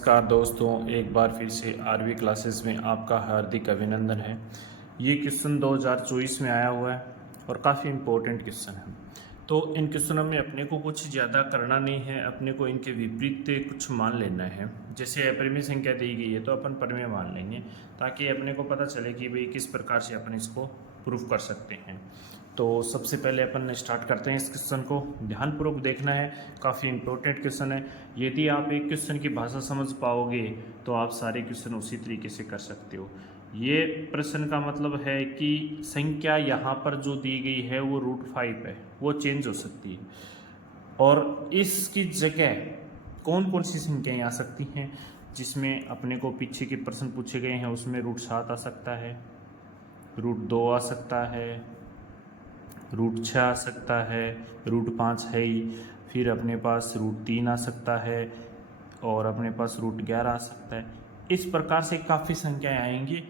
नमस्कार दोस्तों, एक बार फिर से आरवी क्लासेस में आपका हार्दिक अभिनंदन है। ये क्वेश्चन 2024 में आया हुआ है और काफ़ी इम्पोर्टेंट क्वेश्चन है। तो इन क्वेश्चनों में अपने को कुछ ज़्यादा करना नहीं है, अपने को इनके विपरीत कुछ मान लेना है। जैसे अपरिमेय संख्या दी गई है तो अपन परिमेय मान लेंगे, ताकि अपने को पता चले कि भाई किस प्रकार से अपन इसको प्रूफ कर सकते हैं। तो सबसे पहले अपन स्टार्ट करते हैं। इस क्वेश्चन को ध्यानपूर्वक देखना है, काफ़ी इंपॉर्टेंट क्वेश्चन है। यदि आप एक क्वेश्चन की भाषा समझ पाओगे तो आप सारे क्वेश्चन उसी तरीके से कर सकते हो। ये प्रश्न का मतलब है कि संख्या यहाँ पर जो दी गई है वो √5 है, वो चेंज हो सकती है। और इसकी जगह कौन कौन सी संख्याएँ आ सकती हैं, जिसमें अपने को पीछे के प्रश्न पूछे गए हैं उसमें √7 आ सकता है, √2 आ सकता है, √6 आ सकता है, √5 है ही, फिर अपने पास √3 आ सकता है और अपने पास √11 आ सकता है। इस प्रकार से काफ़ी संख्याएं आएंगी,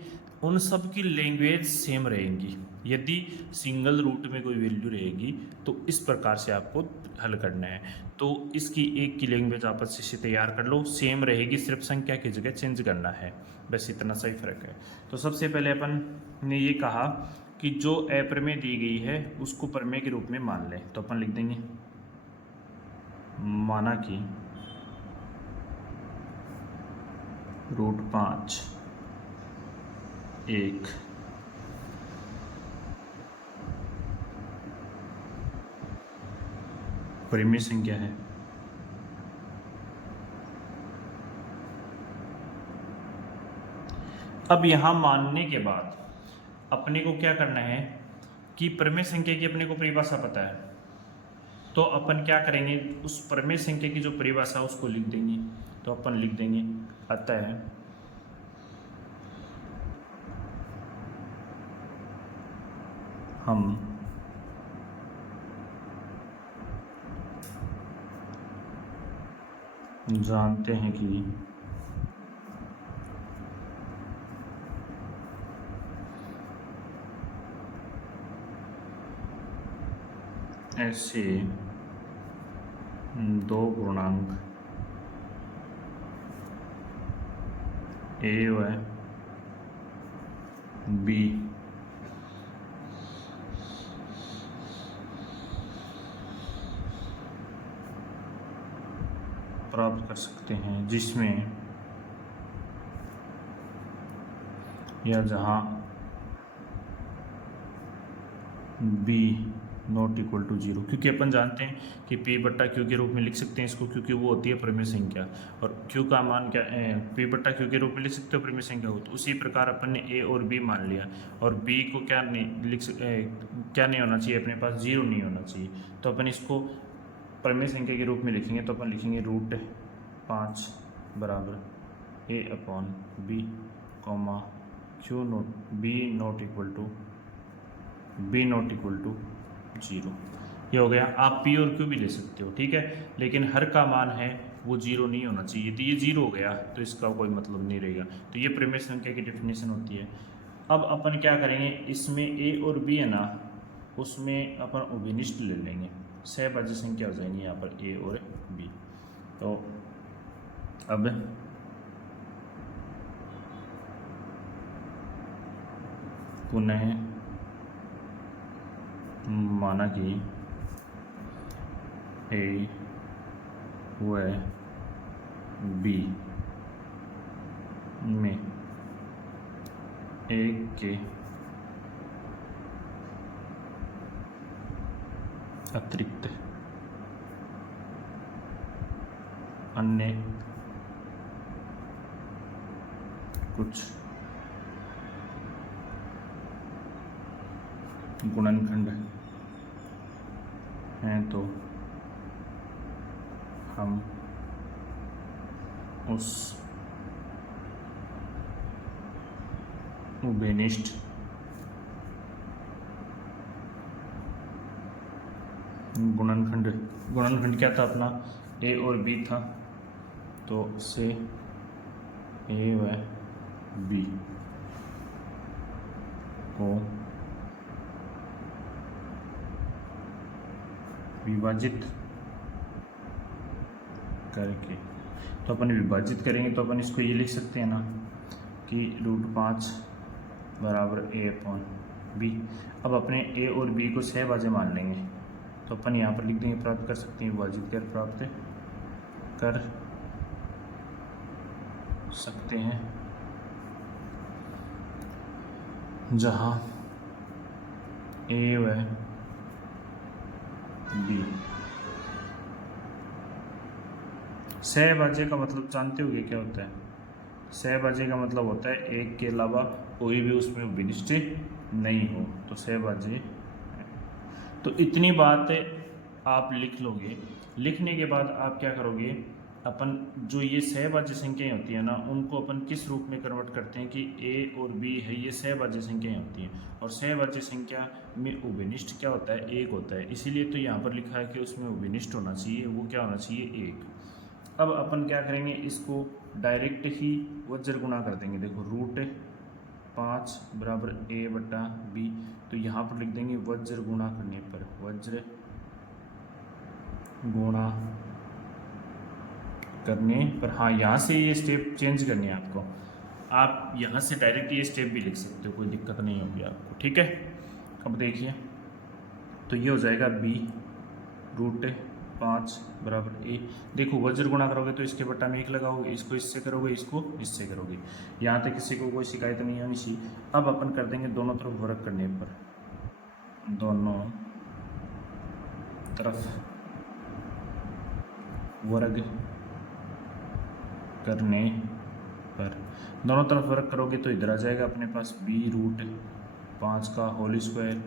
उन सब की लैंग्वेज सेम रहेंगी। यदि सिंगल रूट में कोई वैल्यू रहेगी तो इस प्रकार से आपको हल करना है। तो इसकी एक की लैंग्वेज आप अच्छे से तैयार कर लो, सेम रहेगी, सिर्फ संख्या की जगह चेंज करना है, बस इतना सा ही फर्क है। तो सबसे पहले अपन ने ये कहा कि जो अप्रमेय दी गई है उसको प्रमेय के रूप में मान लें। तो अपन लिख देंगे माना कि √5 एक परिमेय संख्या है। अब यहां मानने के बाद अपने को क्या करना है कि प्रमेय संख्या की अपने को परिभाषा पता है, तो अपन क्या करेंगे, उस प्रमेय संख्या की जो परिभाषा उसको लिख देंगे। तो अपन लिख देंगे अतः हम जानते हैं कि ऐसे दो गुणांक ए व बी प्राप्त कर सकते हैं, जिसमें या जहां बी नॉट इक्वल टू 0, क्योंकि अपन जानते हैं कि P/Q के रूप में लिख सकते हैं इसको, क्योंकि वो होती है प्रमेय संख्या। और Q का मान क्या P/Q के रूप में लिख सकते हो प्रमेय संख्या हो। तो उसी प्रकार अपन ने A और B मान लिया, और B को क्या नहीं क्या नहीं होना चाहिए, अपने पास 0 नहीं होना चाहिए। तो अपन इसको प्रमेय संख्या के रूप में लिखेंगे। तो अपन लिखेंगे √5 बराबर A/B, B not equal to 0। ये हो गया। आप P और Q भी ले सकते हो, ठीक है, लेकिन हर का मान है वो 0 नहीं होना चाहिए। यदि ये 0 हो गया तो इसका कोई मतलब नहीं रहेगा। तो ये प्रमेय संख्या की डेफिनेशन होती है। अब अपन क्या करेंगे, इसमें A और B है ना, उसमें अपन उभयनिष्ठ ले लेंगे, सहभाज्य संख्या हो जाएंगी यहाँ पर A और B। तो अब पुनः माना कि A व B में एक के अतिरिक्त अन्य कुछ गुणनखंड हैं, तो हम उस उभयनिष्ठ गुणनखंड क्या था अपना, A और B था, तो से A व B को विभाजित करके तो अपन विभाजित करेंगे तो अपन इसको ये लिख सकते हैं ना कि √5 बराबर a/b। अब अपने a और b को सहभाज्य मान लेंगे तो अपन यहाँ पर लिख देंगे, प्राप्त कर सकते हैं, विभाजित कर प्राप्त कर सकते हैं, जहाँ a व b। सहभाज्य का मतलब जानते होगे क्या होता है? सहभाज्य का मतलब होता है एक के अलावा कोई भी उसमें विनिष्ट नहीं हो, तो सहभाज्य। तो इतनी बात आप लिख लोगे। लिखने के बाद आप क्या करोगे, अपन जो ये सहभाज्य संख्याएं होती है ना, उनको अपन किस रूप में कन्वर्ट करते हैं कि a और b है, ये सहभाज्य संख्याएं होती हैं। और सहभाज्य संख्या में उभयनिष्ठ क्या होता है? एक होता है। इसीलिए तो यहाँ पर लिखा है कि उसमें उभयनिष्ठ होना चाहिए, वो क्या होना चाहिए? एक। अब अपन क्या करेंगे, इसको डायरेक्ट ही वज्र गुणा कर देंगे। देखो √5 बराबर a/b, तो यहाँ पर लिख देंगे वज्र गुणा करने पर, वज्र गुणा करने पर। हाँ, यहाँ से ये स्टेप चेंज करनी है आपको। आप यहाँ से डायरेक्ट ये स्टेप भी लिख सकते हो, कोई दिक्कत नहीं होगी आपको, ठीक है। अब देखिए, तो ये हो जाएगा b √5 बराबर a। देखो वज्र गुणा करोगे तो इसके बट्टा में 1 लगाओगे, इसको इससे करोगे, इसको इससे करोगे। यहाँ तक किसी को कोई शिकायत नहीं आनी चाहिए। अब अपन कर देंगे दोनों तरफ वर्ग करने पर, दोनों तरफ वर्ग करने पर। दोनों तरफ वर्ग करोगे तो इधर आ जाएगा अपने पास b√5 का होल स्क्वायर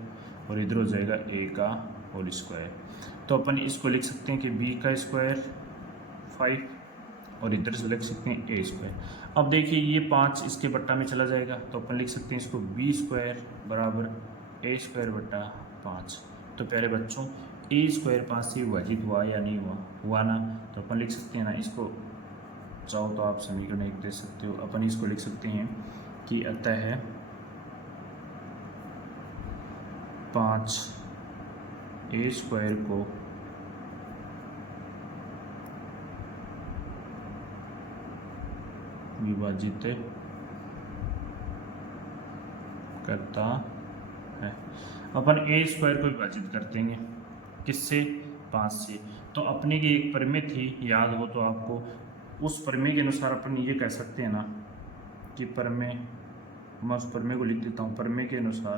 और इधर हो जाएगा a का होल स्क्वायर। तो अपन इसको लिख सकते हैं कि b का स्क्वायर 5 और इधर से लिख सकते हैं a²। अब देखिए ये 5 इसके बट्टा में चला जाएगा तो अपन लिख सकते हैं इसको b² बराबर a²/5। तो प्यारे बच्चों, a² 5 से विभाजित हुआ या नहीं हुआ ना, तो अपन लिख सकते हैं ना, इसको चाहो तो आप समीकरण एक दे सकते हो। अपन इसको लिख सकते हैं कि अतः 5 a² को विभाजित करता है। अपन a² को विभाजित कर देंगे किससे? 5 से। तो अपने की एक प्रमेय थी, याद हो तो आपको, उस प्रमेय के अनुसार अपन ये कह सकते हैं ना कि प्रमेय, मैं उस प्रमेय को लिख देता हूँ। प्रमेय के अनुसार,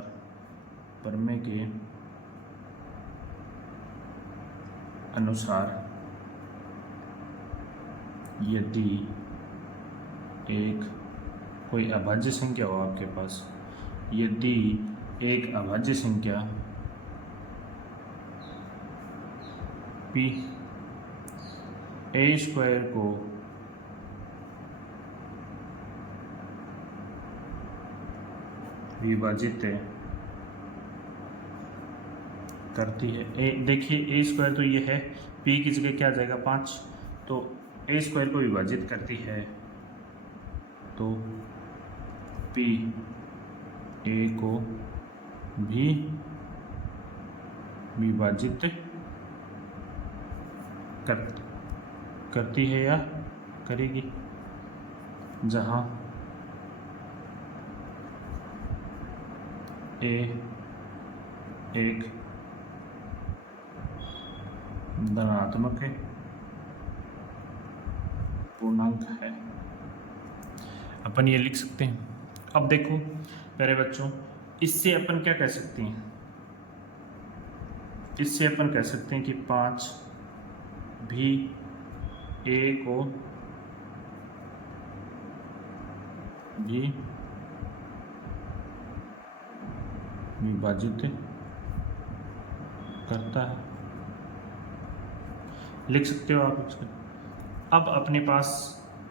प्रमेय के अनुसार यदि एक कोई अभाज्य संख्या हो आपके पास, यदि एक अभाज्य संख्या p a² को विभाजित करती है। देखिए a² तो ये है, p की जगह क्या आ जाएगा? 5। तो a² को विभाजित करती है तो p a को भी विभाजित करती है या करेगी, जहाँ a एक धनात्मक पूर्णांक है। अपन ये लिख सकते हैं। अब देखो प्यारे बच्चों, इससे अपन क्या कह सकते हैं? इससे अपन कह सकते हैं कि 5 भी a को भी विभाजित करता है, लिख सकते हो आप इसको। अब अपने पास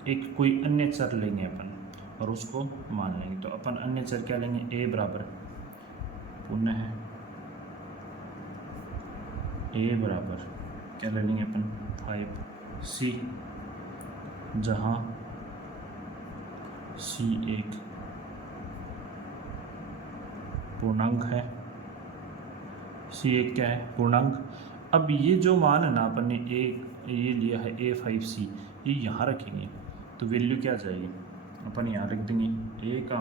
एक कोई अन्य चर लेंगे अपन और उसको मान लेंगे। तो अपन अन्य चर क्या लेंगे? a बराबर, पुनः a बराबर क्या ले लेंगे अपन? 5c, जहाँ c एक पूर्णांक है। c एक क्या है? पूर्णांक। अब ये जो मान है ना, अपन ने ये लिया है a5c, ये यहाँ रखेंगे तो वैल्यू क्या आ जाएगी, अपन यहाँ रख देंगे ए का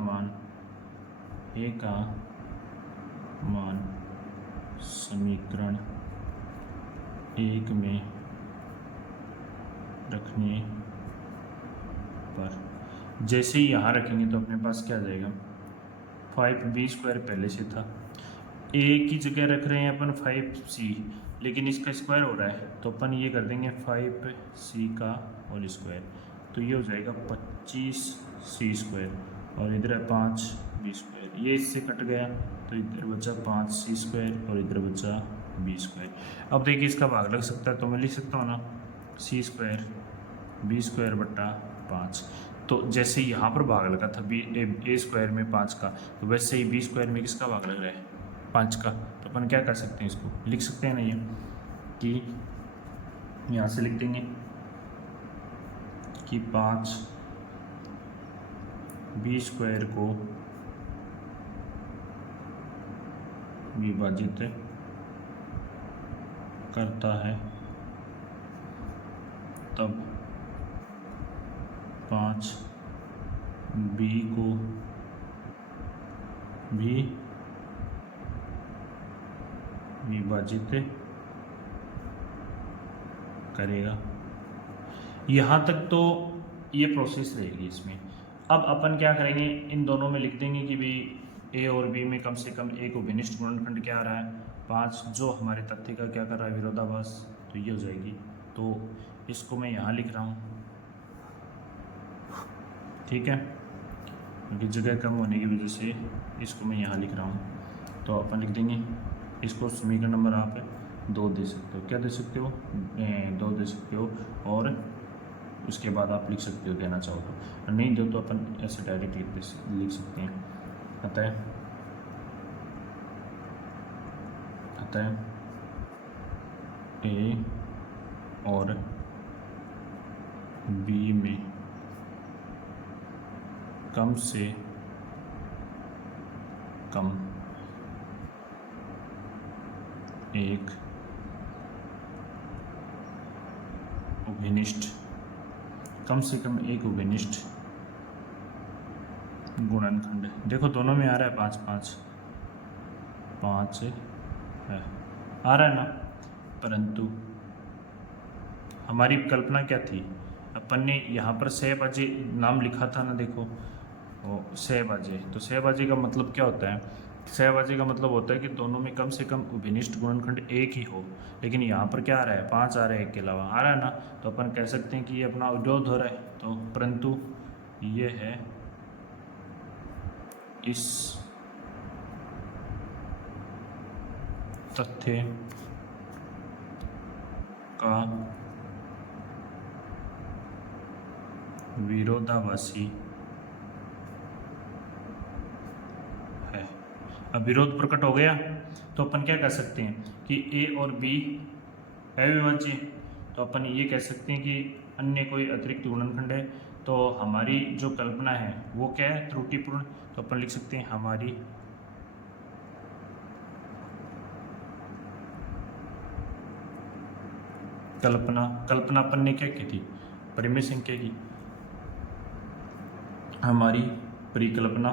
मान समीकरण 1 में रखने पर जैसे ही यहाँ रखेंगे तो अपने पास क्या आ जाएगा, 5b² पहले से था, ए की जगह रख रहे हैं अपन 5c, लेकिन इसका स्क्वायर हो रहा है तो अपन ये कर देंगे 5c का होल स्क्वायर, तो ये हो जाएगा 25c² और इधर है 5b², ये इससे कट गया तो इधर बचा 5c² और इधर बचा b²। अब देखिए इसका भाग लग सकता है तो मैं लिख सकता हूँ ना c² b² बट्टा 5। तो जैसे यहाँ पर भाग लगा था a² में 5 का, तो वैसे ही b² में किसका भाग लग रहा है, 5 का। तो अपन क्या कर सकते हैं, इसको लिख सकते हैं ना, ये कि यहाँ से लिख देंगे कि 5 b² को विभाजित करता है तब 5b को भी विभाजित करेगा। यहाँ तक तो ये प्रोसेस रहेगी इसमें। अब अपन क्या करेंगे, इन दोनों में लिख देंगे कि भाई ए और बी में कम से कम एक उभयनिष्ठ गुणनखंड क्या आ रहा है, 5, जो हमारे तथ्य का क्या कर रहा है, विरोधाभास, तो ये हो जाएगी। तो इसको मैं यहाँ लिख रहा हूँ, ठीक है, क्योंकि जगह कम होने की वजह से इसको मैं यहाँ लिख रहा हूँ। तो अपन लिख देंगे इसको, समीकरण नंबर आप 2 दे सकते हो, क्या दे सकते हो, 2 दे सकते हो, और उसके बाद आप लिख सकते हो देना चाहो तो, नहीं दो तो अपन ऐसे डायरेक्ट लिख सकते हैं। अतः ए और बी में कम से कम एक उभयनिष्ठ, कम से कम एक उभयनिष्ठ गुणनखंड, देखो दोनों में आ रहा है 5 5 5 है, आ रहा है ना, परंतु हमारी कल्पना क्या थी, अपन ने यहाँ पर सहभाज्य नाम लिखा था ना, देखो सहभाज्य, तो सहभाज्य का मतलब क्या होता है, सहभाज्य का मतलब होता है कि दोनों में कम से कम उभयनिष्ठ गुणनखंड एक ही हो, लेकिन यहाँ पर क्या आ रहा है, 5 आ रहा है, एक के अलावा आ रहा है ना, तो अपन कह सकते हैं कि ये अपना विरोध हो रहा है। तो परंतु ये है इस तथ्य का विरोधाभासी है। अब विरोध प्रकट हो गया तो अपन क्या कह सकते हैं कि ए और बी अविभाज्य, तो अपन ये कह सकते हैं कि अन्य कोई अतिरिक्त गुणनखंड है। तो हमारी जो कल्पना है वो क्या है, त्रुटिपूर्ण, तो अपन लिख सकते हैं हमारी कल्पना अपन ने क्या की थी, परिमेय संख्या की, हमारी परिकल्पना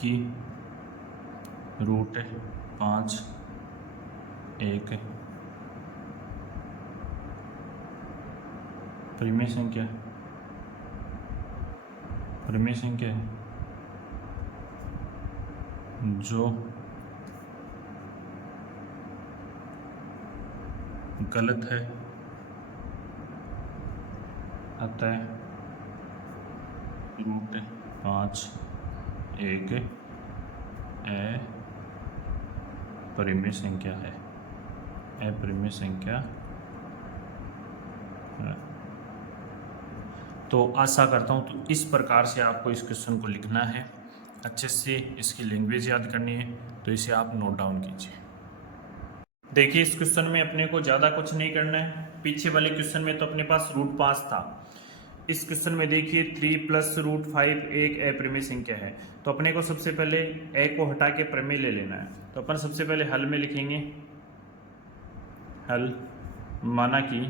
की रूट 5 एक परिमेय संख्या जो गलत है, अतः रूट 5 एक अपरिमेय संख्या है, अपरिमेय संख्या है। तो आशा करता हूँ तो इस प्रकार से आपको इस क्वेश्चन को लिखना है, अच्छे से इसकी लैंग्वेज याद करनी है, तो इसे आप नोट डाउन कीजिए। देखिए इस क्वेश्चन में अपने को ज़्यादा कुछ नहीं करना है, पीछे वाले क्वेश्चन में तो अपने पास रूट 5 था, इस क्वेश्चन में देखिए 3 प्लस रूट 5 एक अप्रिमेय संख्या है। तो अपने को सबसे पहले ए को हटा के प्रमेय ले लेना है। तो अपन सबसे पहले हल में लिखेंगे, हल माना कि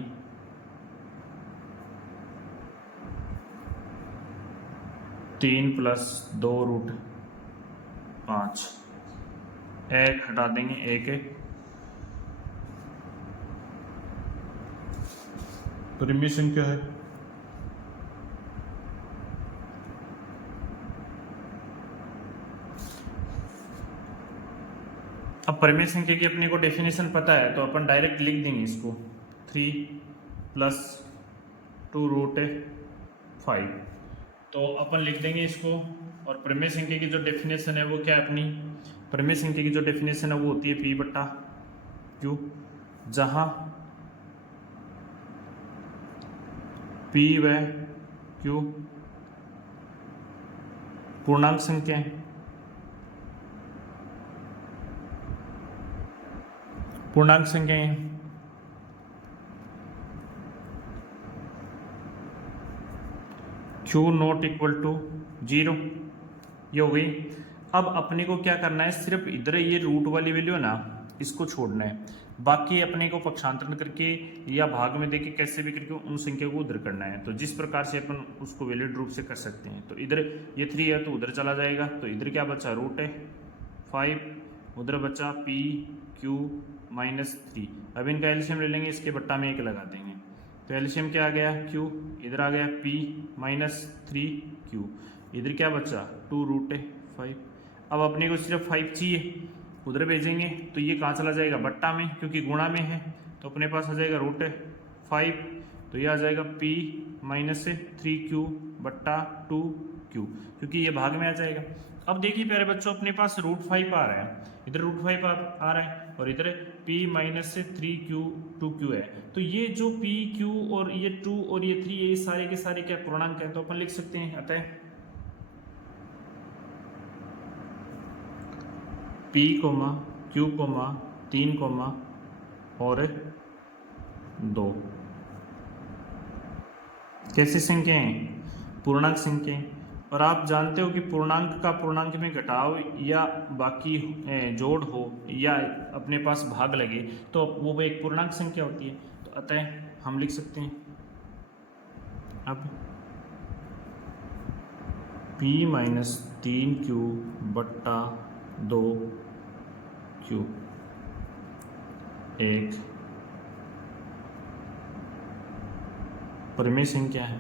तीन प्लस 2 रूट 5, एक हटा देंगे, एक परिमेय संख्या है। अब परिमेय संख्या की अपने को डेफिनेशन पता है, तो अपन डायरेक्ट लिख देंगे इसको 3 प्लस 2 रूट 5। तो अपन लिख देंगे इसको। और परिमेय संख्या की जो डेफिनेशन है वो क्या है अपनी, परिमेय संख्या की जो डेफिनेशन है वो होती है P बटा Q, जहां P व Q पूर्णांक संख्या है, पूर्णांक संख्या है। Q नॉट इक्वल टू 0, ये हो गई। अब अपने को क्या करना है, सिर्फ इधर ये रूट वाली वैल्यू है ना, इसको छोड़ना है। बाकी अपने को पक्षांतरण करके या भाग में देके कैसे भी करके उन संख्या को उधर करना है। तो जिस प्रकार से अपन उसको वैलिड रूप से कर सकते हैं। तो इधर ये 3 है तो उधर चला जाएगा, तो इधर क्या बचा, रूट 5, उधर बचा P Q -3। अब इनका एलसीएम ले लेंगे, इसके बट्टा में 1 लगा देंगे। तो एलसीएम क्या आ गया, Q, इधर आ गया P -3Q, इधर क्या बचा 2 रूट 5। अब अपने को सिर्फ 5 चाहिए, उधर भेजेंगे तो ये कहाँ चला जाएगा, बट्टा में, क्योंकि गुणा में है। तो अपने पास आ जाएगा रूट 5, तो ये आ जाएगा P -3Q बट्टा 2Q, क्योंकि ये भाग में आ जाएगा। अब देखिए प्यारे बच्चों, अपने पास रूट 5 आ रहा है, इधर रूट 5 आ रहा है, और इधर P -3Q 2Q है। तो ये जो P Q और ये 2 और ये 3, ये सारे के सारे क्या पूर्णांक है। तो अपन लिख सकते हैं, अतः P, Q, 3, और 2 कैसी संख्या हैं, पूर्णांक संख्या हैं। और आप जानते हो कि पूर्णांक का पूर्णांक में घटाव या बाकी जोड़ हो या अपने पास भाग लगे तो वो एक पूर्णांक संख्या होती है। तो अतः हम लिख सकते हैं अब P -3Q बट्टा 2Q एक परिमेय संख्या है।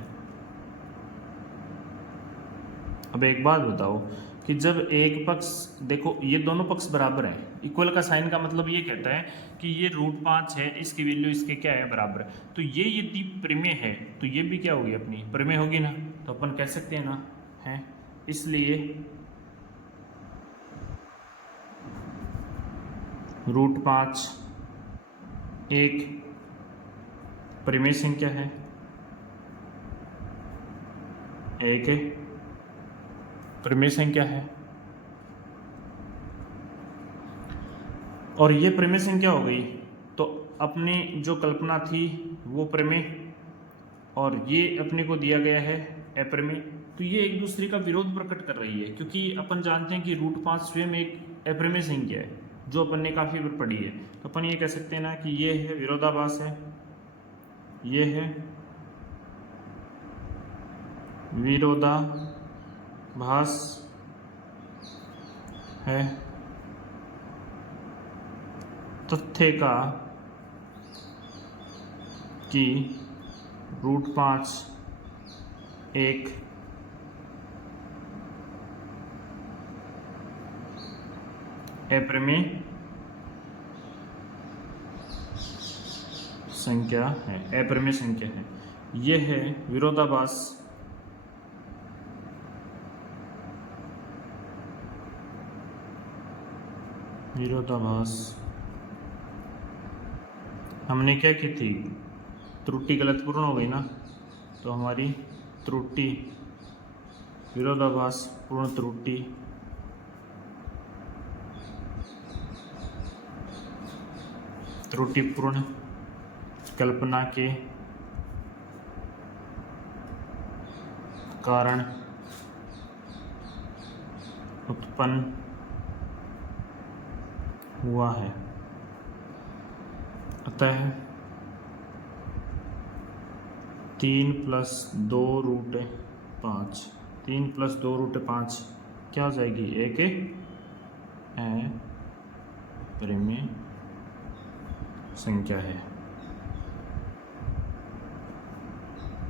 अब एक बात बताओ कि जब एक पक्ष, देखो ये दोनों पक्ष बराबर हैं, इक्वल का साइन का मतलब ये कहता है कि ये रूट 5 है, इसकी वैल्यू इसके क्या है, बराबर है। तो ये यदि परिमेय है तो ये भी क्या होगी, अपनी परिमेय होगी ना। तो अपन कह सकते हैं ना, है, इसलिए रूट 5 एक परिमेय संख्या है, एक परिमेय संख्या है। और ये परिमेय संख्या हो गई, तो अपनी जो कल्पना थी वो परिमेय, और ये अपने को दिया गया है अप्रमेय। तो ये एक दूसरे का विरोध प्रकट कर रही है, क्योंकि अपन जानते हैं कि रूट 5 स्वयं एक अप्रमेय संख्या है, जो अपन ने काफ़ी बार पढ़ी है। तो अपन ये कह सकते हैं ना कि ये है विरोधाभास है, ये है विरोधाभास है तथ्य का कि रूट 5 एक अप्रमेय संख्या है, अप्रमेय संख्या है। यह है विरोधाभास हमने क्या की थी, त्रुटि गलत पूर्ण हो गई ना, तो हमारी त्रुटि विरोधाभास पूर्ण त्रुटि त्रुटिपूर्ण कल्पना के कारण उत्पन्न हुआ है। अतः 3 + 2√5, 3 + 2√5 क्या हो जाएगी? एक परिमेय संख्या है।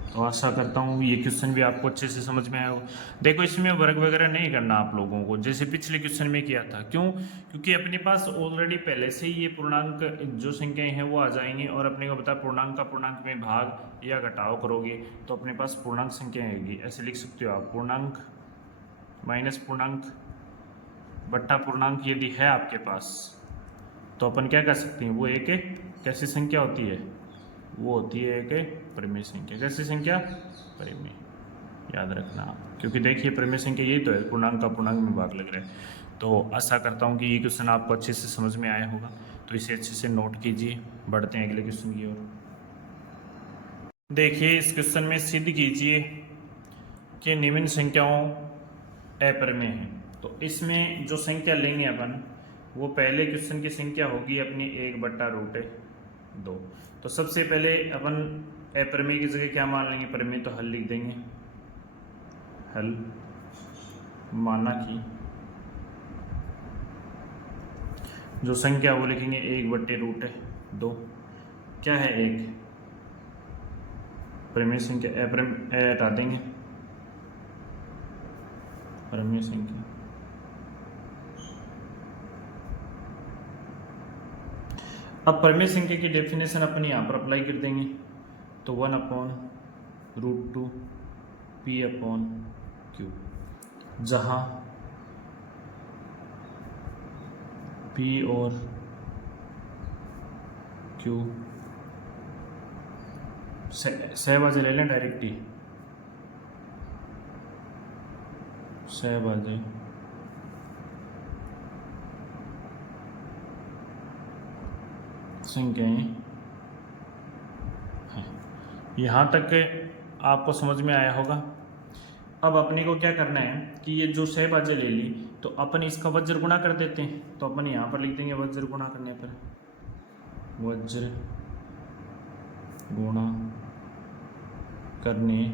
तो आशा करता हूँ ये क्वेश्चन भी आपको अच्छे से समझ में आया हो। देखो इसमें वर्ग वगैरह नहीं करना आप लोगों को, जैसे पिछले क्वेश्चन में किया था। क्यों? क्योंकि अपने पास ऑलरेडी पहले से ही ये पूर्णांक जो संख्याएं हैं वो आ जाएंगी, और अपने को पता है पूर्णांक का पूर्णांक में भाग या घटाव करोगे तो अपने पास पूर्णांक संख्या आएगी। ऐसे लिख सकते हो आप, पूर्णांक माइनस पूर्णांक बट्टा पूर्णांक यदि है आपके पास, तो अपन क्या कर सकते हैं, वो एक कैसी संख्या होती है? वो होती है एक परिमेय संख्या। कैसी संख्या? परिमेय। याद रखना आप, क्योंकि देखिए परिमेय संख्या यही तो है, पूर्णांक का पूर्णांक में भाग लग रहा है। तो आशा करता हूँ कि ये क्वेश्चन आपको अच्छे से समझ में आया होगा, तो इसे अच्छे से नोट कीजिए। बढ़ते हैं अगले क्वेश्चन की ओर। देखिए इस क्वेश्चन में सिद्ध कीजिए कि निम्न संख्याओं अपरिमेय है। तो इसमें जो संख्या लेंगे अपन, वो पहले क्वेश्चन की संख्या होगी अपनी 1/√2। तो सबसे पहले अपन अपरिमेय की जगह क्या मान लेंगे? परिमेय। तो हल लिख देंगे। हल माना कि जो संख्या वो लिखेंगे 1/√2। क्या है? एक परिमेय संख्या। अपरिमेय हटा देंगे, परिमेय संख्या। अब परिमेय संख्या की डेफिनेशन अपन यहाँ पर अप्लाई कर देंगे। तो 1/√2 P/Q, जहाँ P और Q सहभाज्य ले लें डायरेक्ट ही, सहभाज्य संख्याएं हैं। यहाँ तक आपको समझ में आया होगा। अब अपने को क्या करना है कि ये जो सहभाज्य ले ली, तो अपन इसका वज्र गुणा कर देते हैं। तो अपन यहाँ पर लिख देंगे वज्र गुणा करने पर, वज्र गुणा करने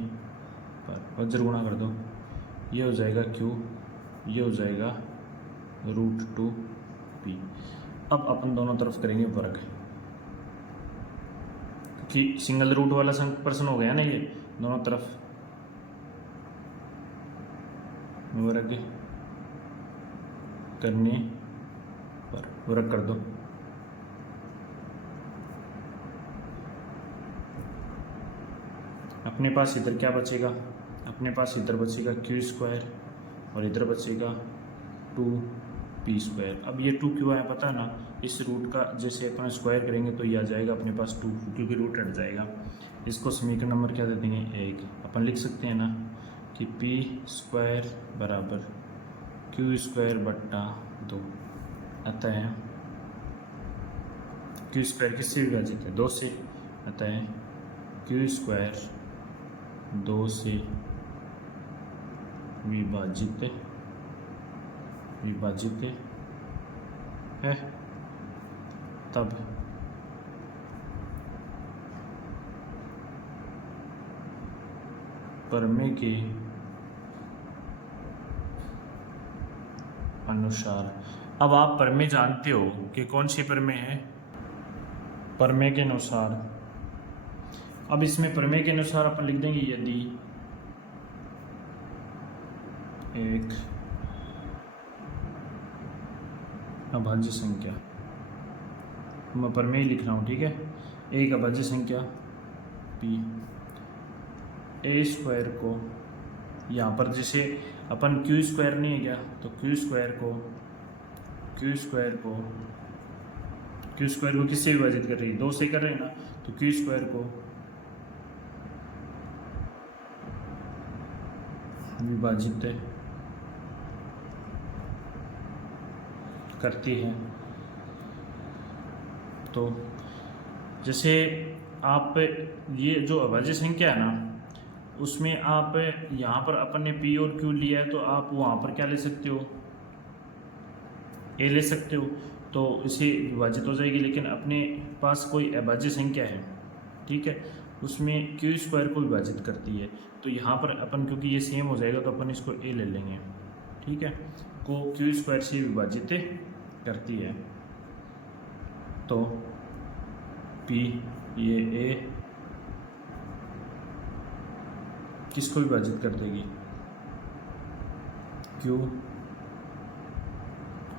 पर वज्र गुणा कर दो, ये हो जाएगा Q, ये हो जाएगा √2P। अब अपन दोनों तरफ करेंगे वर्ग, क्योंकि सिंगल रूट वाला प्रश्न हो गया ना ये, दोनों तरफ वर्ग करने पर वर्ग कर दो। अपने पास इधर क्या बचेगा? अपने पास इधर बचेगा Q² और इधर बचेगा 2P²। अब ये 2 क्यों आया पता है ना? इस रूट का जैसे अपन स्क्वायर करेंगे तो ये आ जाएगा अपने पास 2, क्योंकि रूट हट जाएगा। इसको समीकरण नंबर क्या दे देंगे? 1। अपन लिख सकते हैं ना कि P² बराबर Q²/2। अतः Q² किससे विभाजित है? 2 से। अतः Q² 2 से विभाजित है, तब परिमेय के अनुसार। अब आप परिमेय जानते हो कि कौन सी परिमेय है? परिमेय के अनुसार। अब इसमें परिमेय के अनुसार अपन लिख देंगे यदि एक अभाज्य संख्या, मैं परिमेय लिख रहा हूँ, ठीक है, एक अभाज्य संख्या P A² को, यहाँ पर जैसे अपन Q² नहीं है क्या, तो Q² को किससे विभाजित कर रही है? 2 से कर रहे हैं ना, तो Q² को विभाजित करती है। तो जैसे आप ये जो अभाज्य संख्या है ना, उसमें आप यहाँ पर अपन ने पी और क्यू लिया है, तो आप वहाँ पर क्या ले सकते हो, ए ले सकते हो, तो इसे विभाजित हो जाएगी। लेकिन अपने पास कोई अभाज्य संख्या है, ठीक है, उसमें क्यू स्क्वायर को विभाजित करती है, तो यहाँ पर अपन क्योंकि ये सेम हो जाएगा तो अपन इसको ए ले लेंगे, ठीक है, को क्यू स्क्वायर से विभाजित करती है। तो पी ये ए किसको विभाजित कर देगी, क्यू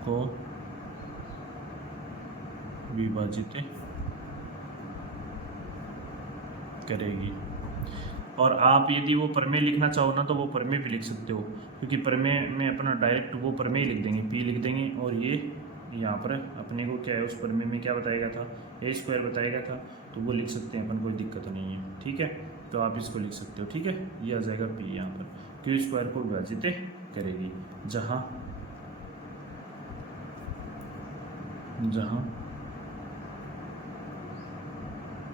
को विभाजित करेगी। और आप यदि वो प्रमेय लिखना चाहो ना, तो वो प्रमेय भी लिख सकते हो, क्योंकि प्रमेय में अपना डायरेक्ट वो प्रमेय लिख देंगे, पी लिख देंगे, और ये यहाँ पर अपने को क्या है, उस प्रमेय में क्या बताया गया था, ए स्क्वायर बताया गया था, तो वो लिख सकते हैं अपन, कोई दिक्कत नहीं है, ठीक है। तो आप इसको लिख सकते हो, ठीक है, ये आ जाएगा पी, यहाँ पर क्यू स्क्वायर को विभाजित करेगी, जहाँ जहाँ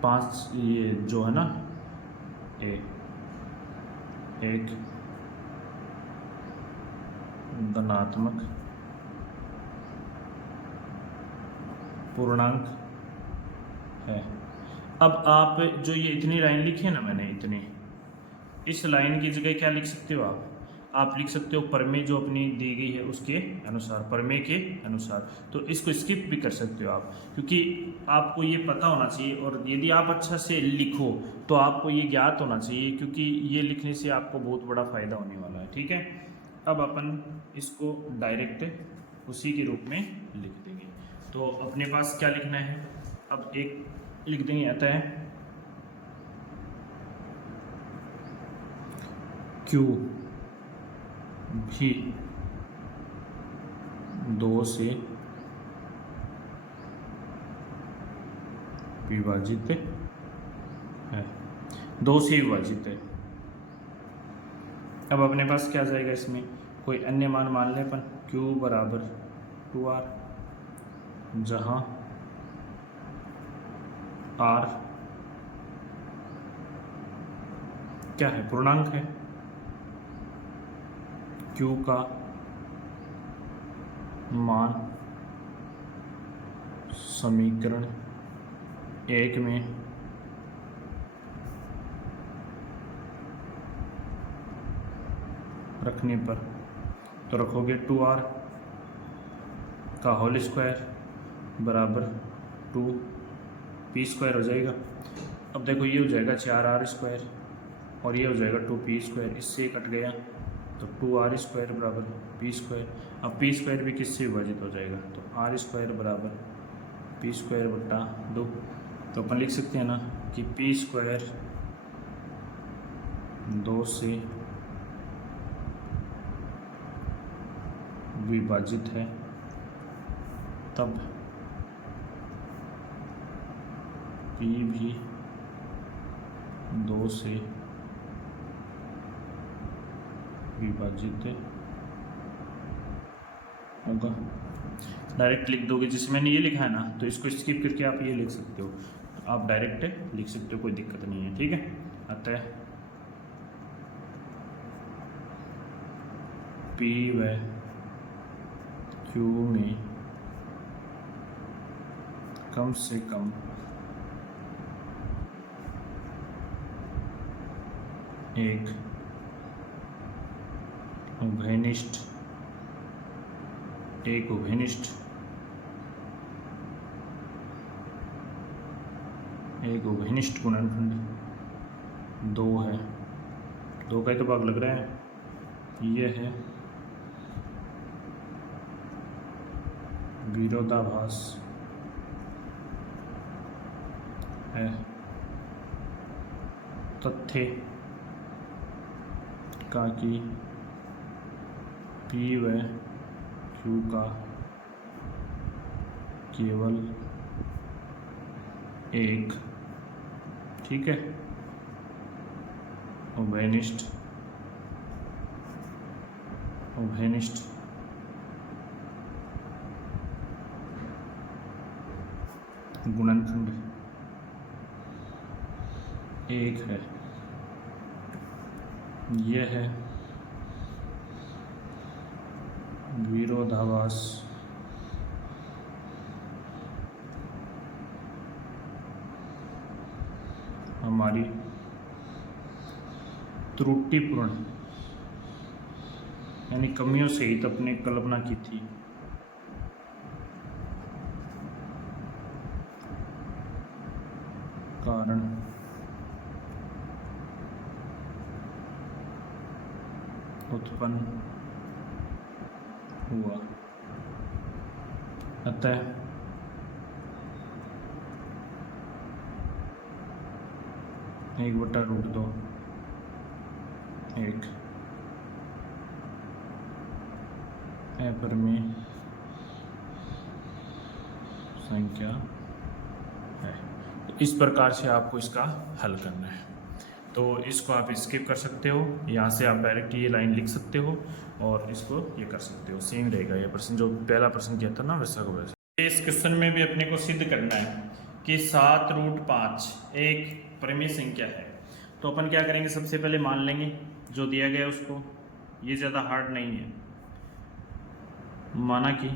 5 ये जो है ना ए एक धनात्मक पूर्णांक है। अब आप जो ये इतनी लाइन लिखी है ना मैंने, इतनी, इस लाइन की जगह क्या लिख सकते हो आप लिख सकते हो प्रमेय जो अपनी दी गई है उसके अनुसार, प्रमेय के अनुसार। तो इसको स्किप भी कर सकते हो आप, क्योंकि आपको ये पता होना चाहिए, और यदि आप अच्छा से लिखो तो आपको ये ज्ञात होना चाहिए, क्योंकि ये लिखने से आपको बहुत बड़ा फायदा होने वाला है, ठीक है। अब अपन इसको डायरेक्ट उसी के रूप में लिख देंगे। तो अपने पास क्या लिखना है, अब एक लिख देंगे, आता है क्यू भी 2 से विभाजित है, 2 से विभाजित है। अब अपने पास क्या जाएगा, इसमें कोई अन्य मान मान लें अपन, Q बराबर 2R, जहाँ R क्या है, पूर्णांक है, Q का मान समीकरण 1 में रखने पर, तो रखोगे 2R का होल स्क्वायर बराबर 2P स्क्वायर हो जाएगा। अब देखो ये हो जाएगा 4R स्क्वायर, और ये हो जाएगा 2P स्क्वायर, इससे कट गया, तो 2R स्क्वायर बराबर P स्क्वायर। अब P स्क्वायर भी किससे विभाजित हो जाएगा, तो R स्क्वायर बराबर P स्क्वायर बट्टा 2। तो अपन लिख सकते हैं ना कि P स्क्वायर 2 से विभाजित है, तब P भी 2 से विभाजित होगा। डायरेक्ट लिख दोगे, जिसमें मैंने ये लिखा है ना, तो इसको स्किप करके आप ये लिख सकते हो, तो आप डायरेक्ट लिख सकते हो, कोई दिक्कत नहीं है, ठीक है। अतः P व Q में कम से कम एक उभयनिष्ठ गुणनखंड 2 है, 2 का ही तो भाग लग रहा है, ये है विरोधाभास है तथ्य का कि P व Q का केवल एक, ठीक है, उभयनिष्ठ गुणनखंड एक है। ये है विरोधाभास हमारी त्रुटिपूर्ण यानी कमियों सहित अपने कल्पना की थी। कारण उत्पन्न हुआ, अतः एक बटा रूट दो एक अपरिमेय संख्या है। इस प्रकार से आपको इसका हल करना है। तो इसको आप स्किप कर सकते हो, यहाँ से आप डायरेक्ट ये लाइन लिख सकते हो और इसको ये कर सकते हो, सेम रहेगा ये प्रश्न जो पहला प्रश्न किया था ना वैसा को वैसा। इस क्वेश्चन में भी अपने को सिद्ध करना है कि 7√5 एक परिमेय संख्या है। तो अपन क्या करेंगे, सबसे पहले मान लेंगे जो दिया गया उसको, ये ज़्यादा हार्ड नहीं है। माना कि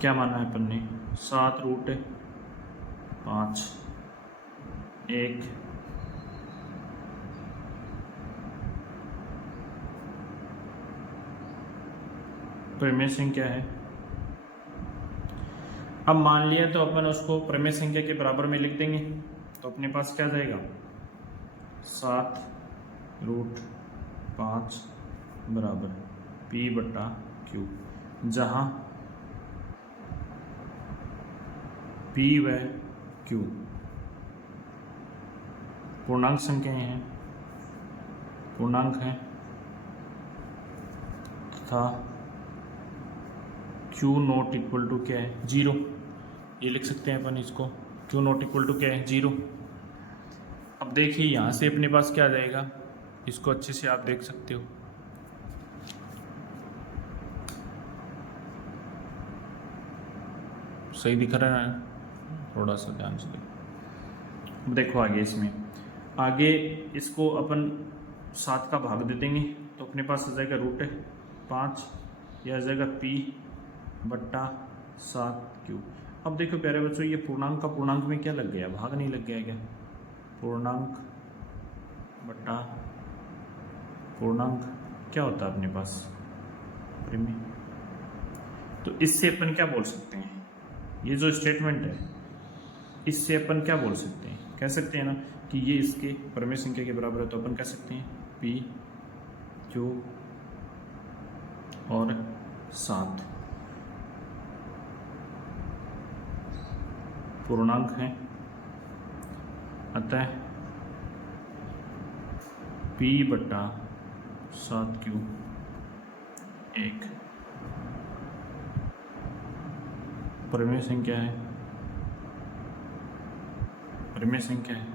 क्या माना है अपन ने, 7√5 एक परिमेय संख्या है। अब मान लिया तो अपन उसको परिमेय संख्या के बराबर में लिख देंगे। तो अपने पास क्या जाएगा, 7√5 बराबर P/Q, जहाँ P व Q पूर्णांक संख्याएं हैं, पूर्णांक हैं तथा Q नॉट इक्वल टू क्या है, 0। ये लिख सकते हैं अपन इसको, Q नॉट इक्वल टू क्या है, 0। अब देखिए यहाँ से अपने पास क्या आ जाएगा, इसको अच्छे से आप देख सकते हो। सही दिख रहा है, थोड़ा सा ध्यान से देखो। देखो आगे इसमें, आगे इसको अपन 7 का भाग दे देंगे तो अपने पास आ जाएगा √5, यह आ जाएगा P/7Q। अब देखो प्यारे बच्चों, ये पूर्णांक का पूर्णांक में क्या लग गया, भाग नहीं लग गया क्या, पूर्णांक बट्टा पूर्णांक क्या होता है अपने पास, परिमेय। तो इससे अपन क्या बोल सकते हैं, ये जो स्टेटमेंट है इससे अपन क्या बोल सकते हैं, कह सकते हैं ना कि ये इसके परिमेय संख्या के बराबर है। तो अपन कह सकते हैं P, Q और 7 पूर्णांक हैं, अतः P/7Q एक परिमेय संख्या है, परिमेय संख्या है।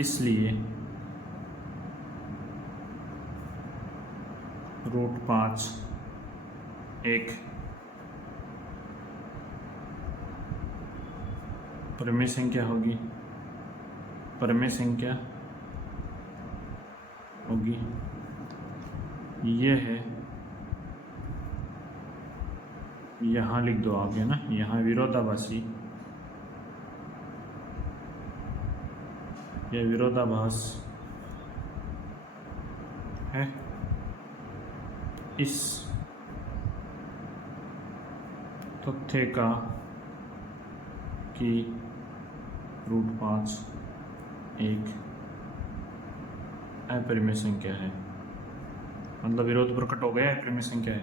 इसलिए √5 एक परिमेय संख्या होगी, परिमेय संख्या होगी। ये है, यहाँ लिख दो आगे ना, यहाँ विरोधाभासी, यह विरोधाभास है। इस तथ्य का कि √5 एक अपरिमेय संख्या है, मतलब विरोध प्रकट हो गया, अपरिमेय संख्या है।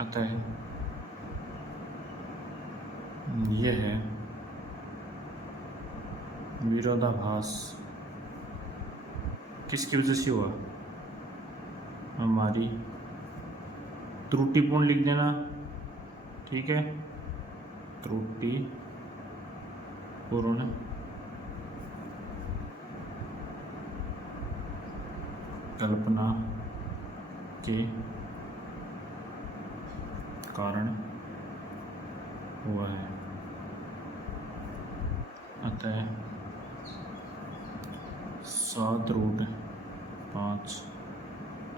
अतः यह है विरोधाभास किसकी वजह से हुआ, हमारी त्रुटिपूर्ण लिख देना, ठीक है, त्रुटिपूर्ण कल्पना के कारण हुआ है। अतः 7√5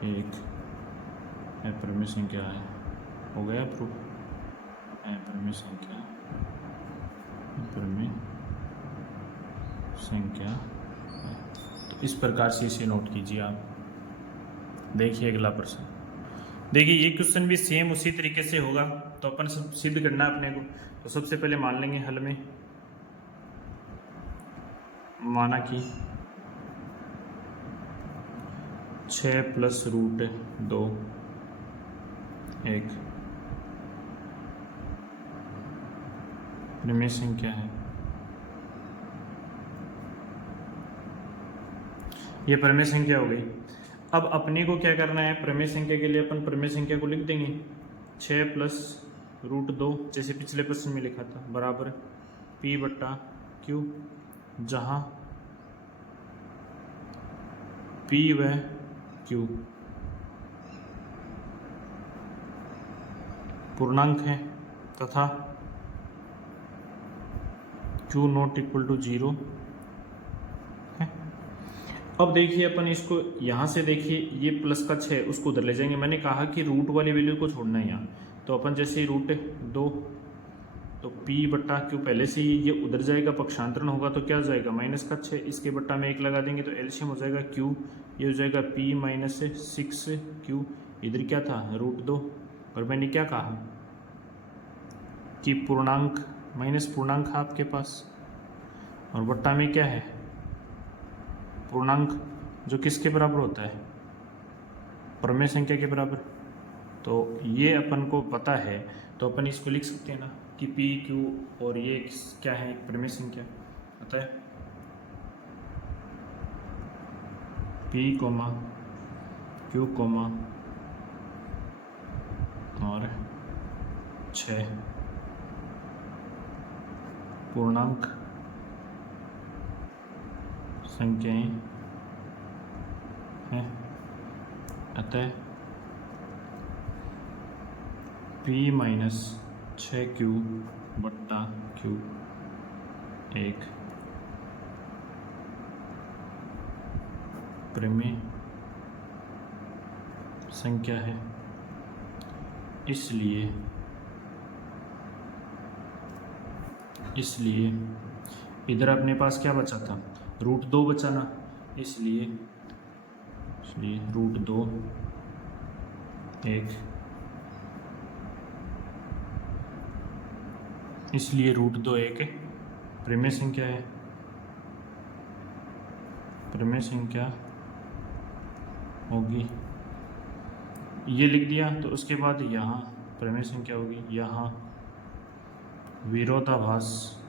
एक अपरिमेय संख्या है। हो गया प्रूफ? अपरिमेय संख्या है। तो इस प्रकार से इसे नोट कीजिए आप। देखिए अगला प्रश्न। देखिए ये क्वेश्चन भी सेम उसी तरीके से होगा। तो अपन सब सिद्ध करना अपने को। तो सबसे पहले मान लेंगे हल में, माना कि 6 + √2 एक परिमेय संख्या है। ये परिमेय संख्या हो गई। अब अपने को क्या करना है, परिमेय संख्या के लिए अपन परिमेय संख्या को लिख देंगे 6 + √2 जैसे पिछले प्रश्न में लिखा था, बराबर P/Q, जहाँ P व Q पूर्णांक है तथा Q ≠ 0 है। अब देखिए अपन इसको यहाँ से देखिए, ये प्लस का 6 उसको उधर ले जाएंगे। मैंने कहा कि रूट वाली वैल्यू को छोड़ना है यहाँ। तो अपन जैसे ही √2 तो P/Q पहले से ही ये उधर जाएगा, पक्षांतरण होगा तो क्या हो जाएगा -6, इसके बट्टा में 1 लगा देंगे तो एलसीएम हो जाएगा Q, ये हो जाएगा P - 6Q। इधर क्या था √2 और मैंने क्या कहा कि पूर्णांक माइनस पूर्णांक है आपके पास और बट्टा में क्या है पूर्णांक, जो किसके बराबर होता है, परिमेय संख्या के बराबर। तो ये अपन को पता है तो अपन इसको लिख सकते हैं ना कि P Q और ये क्या है, एक परिमेय संख्या। अतः P, Q, और 6 पूर्णांक संख्याएं हैं। अतः P - 6Q/Q एक परिमेय संख्या है। इसलिए इधर अपने पास क्या बचा था, √2 बचा ना, इसलिए √2 एक, इसलिए √2 एक परिमेय संख्या है। परिमेय संख्या होगी, ये लिख दिया। तो उसके बाद यहाँ परिमेय संख्या होगी, यहाँ विरोधाभास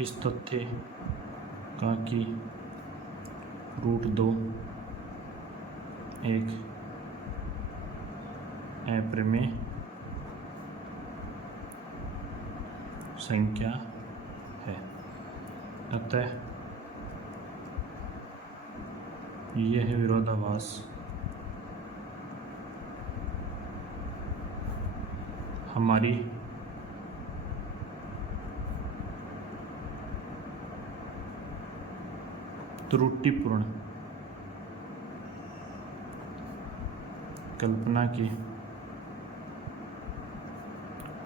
इस तथ्य का कि √2 एक अपरिमेय संख्या है। अतः यह विरोधाभास हमारी त्रुटिपूर्ण कल्पना के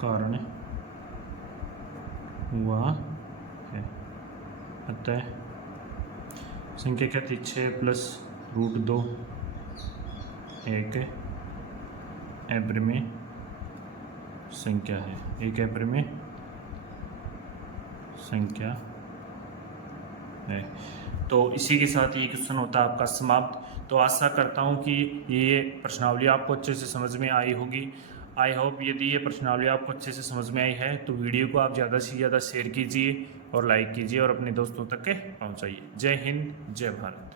कारण हुआ है। अतः संख्या क्या थी, 6 + √2 एक अपरिमेय संख्या है, एक अपरिमेय संख्या है। तो इसी के साथ ये क्वेश्चन होता है आपका समाप्त। तो आशा करता हूँ कि ये प्रश्नावली आपको अच्छे से समझ में आई होगी। आई होप यदि ये प्रश्नावली आपको अच्छे से समझ में आई है तो वीडियो को आप ज़्यादा से ज़्यादा शेयर कीजिए और लाइक कीजिए और अपने दोस्तों तक के पहुँचाइए। जय हिंद, जय भारत।